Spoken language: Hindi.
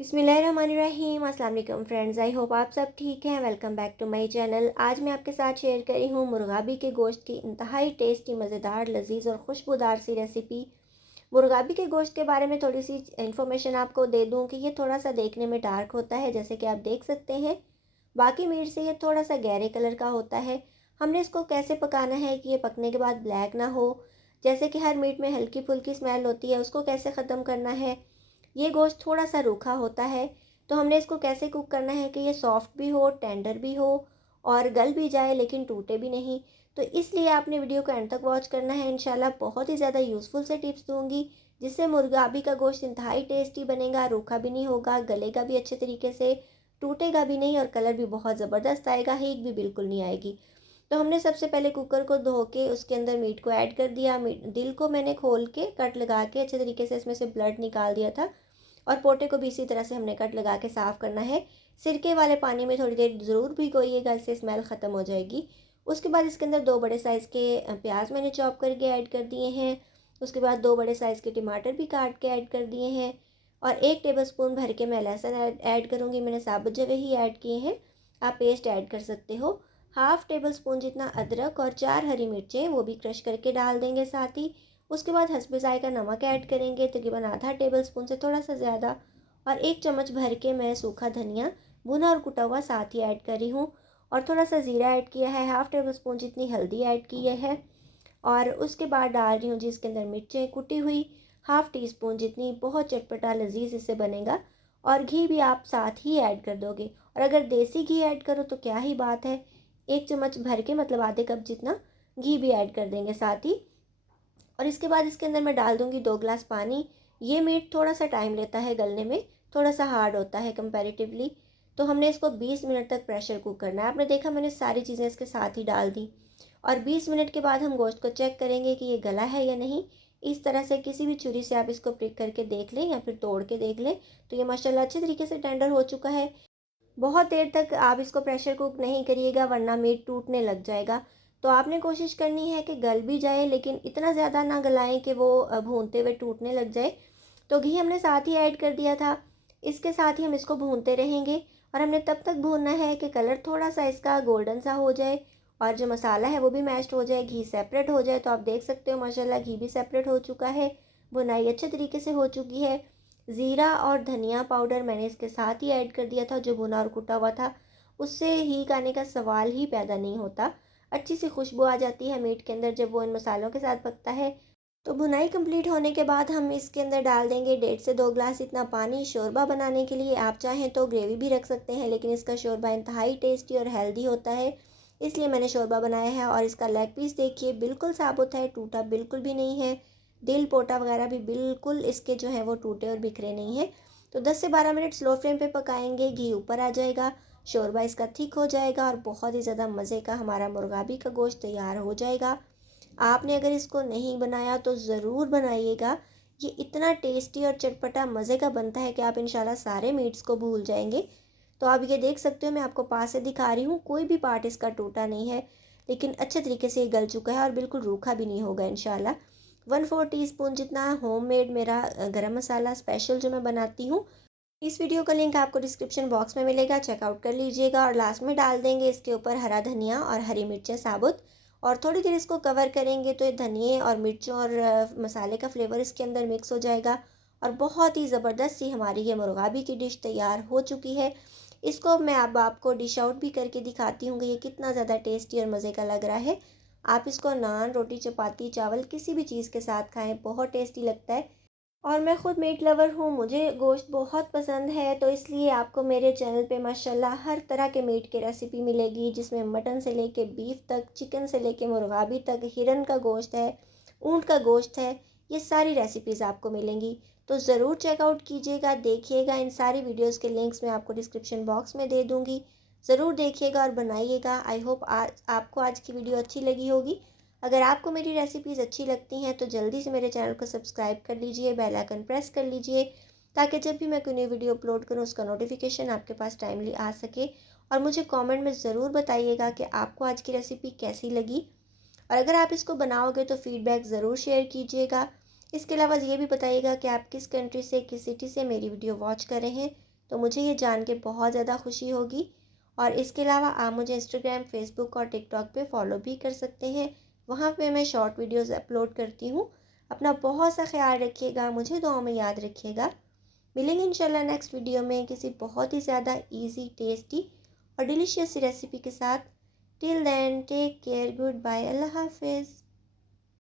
बिस्मिल्लाहिर्रहमानिर्रहीम। अस्सलाम वालेकुम फ्रेंड्स, आई होप आप सब ठीक हैं। Welcome back to my channel. आज मैं आपके साथ शेयर कर रही हूँ मुर्गाबी के गोश्त की इंतहाई टेस्टी, मज़ेदार, लजीज और खुशबूदार सी रेसिपी। मुर्गाबी के गोश्त के बारे में थोड़ी सी इन्फॉर्मेशन आपको दे दूँ कि ये थोड़ा सा देखने में डार्क होता है, जैसे कि आप देख सकते हैं। बाकी मीट से ये थोड़ा सा गहरे कलर का होता है। हमने इसको कैसे पकाना है कि ये पकने के बाद ब्लैक ना हो। जैसे कि हर मीट में हल्की फुल्की स्मेल होती है, उसको कैसे ख़त्म करना है। ये गोश्त थोड़ा सा रूखा होता है, तो हमने इसको कैसे कुक करना है कि ये सॉफ्ट भी हो, टेंडर भी हो और गल भी जाए लेकिन टूटे भी नहीं। तो इसलिए आपने वीडियो को एंड तक वॉच करना है। इंशाल्लाह बहुत ही ज़्यादा यूज़फुल से टिप्स दूंगी, जिससे मुर्गाबी का गोश्त इंतहाई टेस्टी बनेगा, रूखा भी नहीं होगा, गलेगा भी अच्छे तरीके से, टूटेगा भी नहीं और कलर भी बहुत ज़बरदस्त आएगा, हींग भी बिल्कुल नहीं आएगी। तो हमने सबसे पहले कुकर को धो के उसके अंदर मीट को ऐड कर दिया। दिल को मैंने खोल के कट लगा के अच्छे तरीके से इसमें से ब्लड निकाल दिया था और पोटे को भी इसी तरह से हमने कट लगा के साफ़ करना है। सिरके वाले पानी में थोड़ी देर ज़रूर भिगोइएगा, इससे स्मेल ख़त्म हो जाएगी। उसके बाद इसके अंदर 2 बड़े साइज़ के प्याज मैंने चॉप करके ऐड कर दिए हैं। उसके बाद 2 बड़े साइज़ के टमाटर भी काट के ऐड कर दिए हैं और 1 टेबलस्पून भर के मैं लहसुन ऐड करूँगी। मैंने साबुत जवे ही ऐड किए हैं, आप पेस्ट ऐड कर सकते हो। हाफ़ टेबल स्पून जितना अदरक और 4 हरी मिर्चें वो भी क्रश करके डाल देंगे साथ ही। उसके बाद हस्बे ज़ायक़ा नमक ऐड करेंगे, तकरीबन आधा टेबल स्पून से थोड़ा सा ज़्यादा। और 1 चम्मच भर के मैं सूखा धनिया भुना और कुटा हुआ साथ ही ऐड कर रही हूँ। और थोड़ा सा ज़ीरा ऐड किया है, हाफ़ टेबल स्पून जितनी हल्दी ऐड की है। और उसके बाद डाल रही हूँ जी इसके अंदर मिर्चें कुटी हुई, हाफ़ टी स्पून जितनी, बहुत चटपटा लजीज इससे बनेगा। और घी भी आप साथ ही ऐड कर दोगे, और अगर देसी घी ऐड करो तो क्या ही बात है। 1 चम्मच भर के मतलब आधे कप जितना घी भी ऐड कर देंगे साथ ही। और इसके बाद इसके अंदर मैं डाल दूँगी 2 ग्लास पानी। ये मीट थोड़ा सा टाइम लेता है गलने में, थोड़ा सा हार्ड होता है कंपैरेटिवली। तो हमने इसको 20 मिनट तक प्रेशर कुक करना है। आपने देखा मैंने सारी चीज़ें इसके साथ ही डाल दी। और 20 मिनट के बाद हम गोश्त को चेक करेंगे कि ये गला है या नहीं। इस तरह से किसी भी छुरी से आप इसको प्रिक करके देख लें या फिर तोड़ के देख लें, तो ये माशाल्लाह अच्छे तरीके से टेंडर हो चुका है। बहुत देर तक आप इसको प्रेशर कुक नहीं करिएगा, वरना मीट टूटने लग जाएगा। तो आपने कोशिश करनी है कि गल भी जाए, लेकिन इतना ज़्यादा ना गलाएं कि वो भूनते हुए टूटने लग जाए। तो घी हमने साथ ही ऐड कर दिया था। इसके साथ ही हम इसको भूनते रहेंगे और हमने तब तक भूनना है कि कलर थोड़ा सा इसका गोल्डन सा हो जाए और जो मसाला है वो भी मैश्ड हो जाए, घी सेपरेट हो जाए। तो आप देख सकते हो माशाल्लाह घी भी सेपरेट हो चुका है, भुनाई अच्छे तरीके से हो चुकी है। ज़ीरा और धनिया पाउडर मैंने इसके साथ ही ऐड कर दिया था, जो भुना और कुटा हुआ था। उससे हींग आने का सवाल ही पैदा नहीं होता। अच्छी सी खुशबू आ जाती है मीट के अंदर जब वो इन मसालों के साथ पकता है। तो भुनाई कंप्लीट होने के बाद हम इसके अंदर डाल देंगे 1.5 से 2 ग्लास इतना पानी शोरबा बनाने के लिए। आप चाहें तो ग्रेवी भी रख सकते हैं, लेकिन इसका शोरबा इंतहाई टेस्टी और हेल्दी होता है, इसलिए मैंने शोरबा बनाया है। और इसका लेग पीस देखिए बिल्कुल साबुत है, टूटा बिल्कुल भी नहीं है। दिल पोटा वगैरह भी बिल्कुल इसके जो है वो टूटे और बिखरे नहीं है। तो 10 से 12 मिनट स्लो फ्लेम पे पकाएंगे, घी ऊपर आ जाएगा, शोरबा इसका थिक हो जाएगा और बहुत ही ज़्यादा मज़े का हमारा मुर्गाबी का गोश्त तैयार हो जाएगा। आपने अगर इसको नहीं बनाया तो ज़रूर बनाइएगा। ये इतना टेस्टी और चटपटा मज़े का बनता है कि आप इंशाल्लाह सारे मीट्स को भूल जाएंगे। तो आप ये देख सकते हो, मैं आपको पास से दिखा रही हूँ, कोई भी पार्ट इसका टूटा नहीं है, लेकिन अच्छे तरीके से ये गल चुका है और बिल्कुल रूखा भी नहीं होगा इंशाल्लाह। 1/4 टीस्पून जितना होममेड मेरा गरम मसाला स्पेशल जो मैं बनाती हूँ, इस वीडियो का लिंक आपको डिस्क्रिप्शन बॉक्स में मिलेगा, चेकआउट कर लीजिएगा। और लास्ट में डाल देंगे इसके ऊपर हरा धनिया और हरी मिर्चें साबुत, और थोड़ी देर इसको कवर करेंगे तो ये धनिए और मिर्चों और मसाले का फ्लेवर इसके अंदर मिक्स हो जाएगा और बहुत ही ज़बरदस्त सी हमारी ये मुर्गाबी की डिश तैयार हो चुकी है। इसको मैं अब आपको डिश आउट भी करके दिखाती हूँ कि ये कितना ज़्यादा टेस्टी और मज़े का लग रहा है। आप इसको नान, रोटी, चपाती, चावल किसी भी चीज़ के साथ खाएं, बहुत टेस्टी लगता है। और मैं ख़ुद मीट लवर हूँ, मुझे गोश्त बहुत पसंद है, तो इसलिए आपको मेरे चैनल पे माशाल्लाह हर तरह के मीट की रेसिपी मिलेगी, जिसमें मटन से लेके बीफ तक, चिकन से लेके मुर्गाबी तक, हिरन का गोश्त है, ऊँट का गोश्त है, ये सारी रेसिपीज़ आपको मिलेंगी। तो ज़रूर चेकआउट कीजिएगा, देखिएगा। इन सारी वीडियोज़ के लिंक्स मैं आपको डिस्क्रिप्शन बॉक्स में दे दूँगी। ज़रूर देखिएगा और बनाइएगा। आई होप आज आपको आज की वीडियो अच्छी लगी होगी। अगर आपको मेरी रेसिपीज़ अच्छी लगती हैं तो जल्दी से मेरे चैनल को सब्सक्राइब कर लीजिए, बेल आइकन प्रेस कर लीजिए, ताकि जब भी मैं कोई नई वीडियो अपलोड करूं उसका नोटिफिकेशन आपके पास टाइमली आ सके। और मुझे कमेंट में ज़रूर बताइएगा कि आपको आज की रेसिपी कैसी लगी, और अगर आप इसको बनाओगे तो फीडबैक ज़रूर शेयर कीजिएगा। इसके अलावा ये भी बताइएगा कि आप किस कंट्री से, किस सिटी से मेरी वीडियो वॉच कर रहे हैं, तो मुझे ये जान के बहुत ज़्यादा खुशी होगी। और इसके अलावा आप मुझे इंस्टाग्राम, फेसबुक और टिकटॉक पे फॉलो भी कर सकते हैं। वहाँ पे मैं शॉर्ट वीडियोस अपलोड करती हूँ। अपना बहुत सा ख्याल रखिएगा, मुझे दुआ में याद रखिएगा। मिलेंगे इंशाल्लाह नेक्स्ट वीडियो में किसी बहुत ही ज़्यादा ईजी, टेस्टी और डिलीशियस रेसिपी के साथ। Till then take care, good bye, अल्लाह हाफिज़।